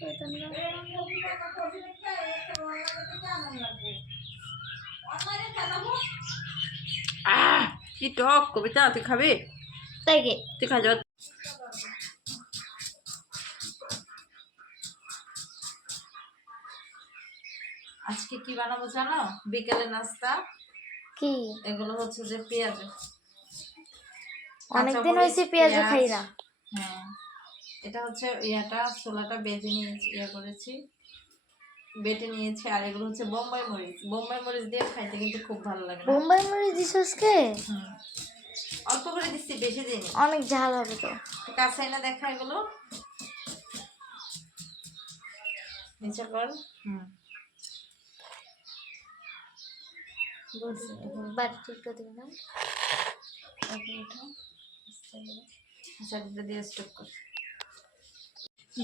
কি টক কবিতা, তুই খাবি? তাই কে তুই খা যাও। আজকে কি বানাবো জানো? বিকেলে নাস্তা কি? এগুলো হচ্ছে যে পেঁয়াজ, অনেকদিন হয়েছে পেঁয়াজ খাই না। হ্যাঁ, এটা হচ্ছে ছোলাটা বেজে নিয়েছি, করেছি, বেটে নিয়েছি। আর এগুলো হচ্ছে বোম্বাই মরিচ। বোম্বাই মরিচ দিয়ে খাইতে কিন্তু খুব ভালো লাগে। বোম্বাই মরিচ দিছস কে? অল্প করে দিচ্ছি, বেশি দিন। অনেক ঝাল হবে তো। কাছে না দেখা এগুলো নিচে কর।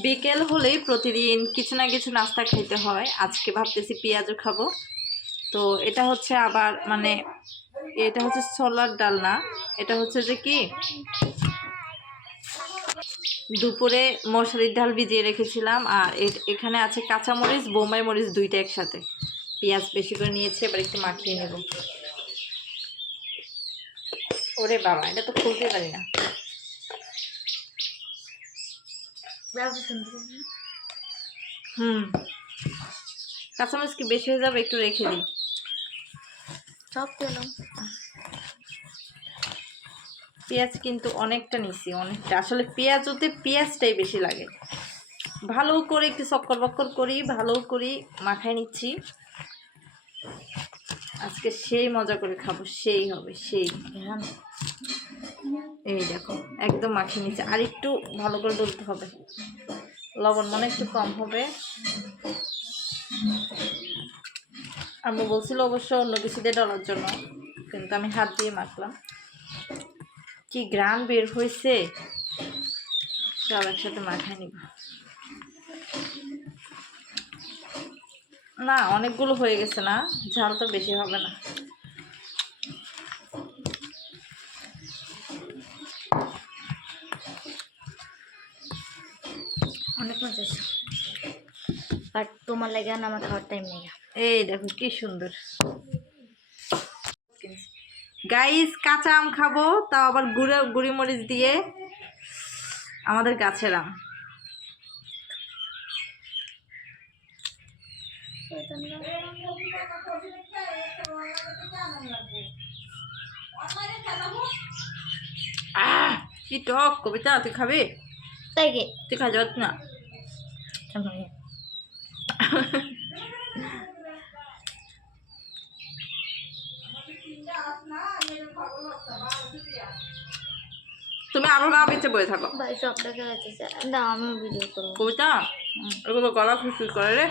বিকেল হলেই প্রতিদিন কিছু না কিছু নাস্তা খাইতে হয়। আজকে ভাবতেছি পেঁয়াজও খাবো। তো এটা হচ্ছে আবার মানে এটা হচ্ছে ছোলার ডাল না, এটা হচ্ছে যে কি দুপুরে মশারির ডাল ভিজিয়ে রেখেছিলাম। আর এখানে আছে কাঁচামরিচ, বোম্বাই মরিচ, দুইটা একসাথে। পেঁয়াজ বেশি করে নিয়েছি, এবার একটু মাখিয়ে নেব। ওরে বাবা, এটা তো খুলতে পারি না। কাঁচামরিচ কি বেশি হয়ে যাবে? একটু রেখে দিই। সব পেলাম। পেঁয়াজ কিন্তু অনেকটা নিছি, অনেকটা। আসলে পেঁয়াজটাই বেশি লাগে। ভালো করে একটু চক্কর বক্কর করি, ভালো করে মাখাই নিচ্ছি। আজকে সেই মজা করে খাবো, সেই হবে সেই। এই দেখো একদম মাখিয়ে নিচ্ছি। আর একটু ভালো করে ডলতে হবে। লবণ মনে একটু কম হবে। আম্মু বলছিল অবশ্য অন্য কিছু দিয়ে ডলার জন্য, কিন্তু আমি হাত দিয়ে মাখলাম। কি গ্রান বের হয়েছে। সব একসাথে মাখায় নিব। না, অনেকগুলো হয়ে গেছে না, ঝাল তো বেশি হবে না। অনেক মজা আছে, বাট তোমার লাগে না, আমার খাওয়ার টাইম নেই। এই দেখো কি সুন্দর। গাইস, কাঁচা আম খাবো, তাও আবার গুঁড়ি মরিচ দিয়ে, আমাদের গাছের আম। কি টক কবিতা, তুই খাবি? তাই কে তুই খা যাও না। তুমি আরো না বেঁচে বয়ে থাকো। ভাই সব দেখা যাচ্ছে না, আমি ভিডিও করবো। কবিতা, ওগুলো গলা খুশি করে রে।